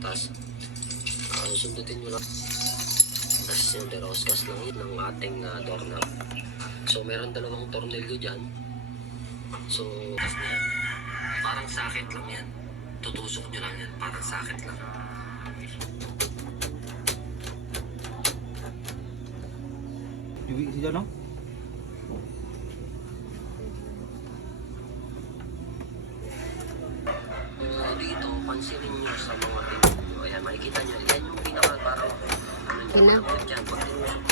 Tapos, sundutin nyo lang. Tapos yung deroskas lang yun ng ating doorknob. So, meron dalawang tornilyo dyan. So, parang sakit lang yan. Tutusok nyo lang yan. Parang sakit lang. Duwi siya, no? Dito, pansinin nyo sa mga pinto. Ayan, makikita nyo. Yan yung pinaka parang ano nyo, dyan. Pag tinusok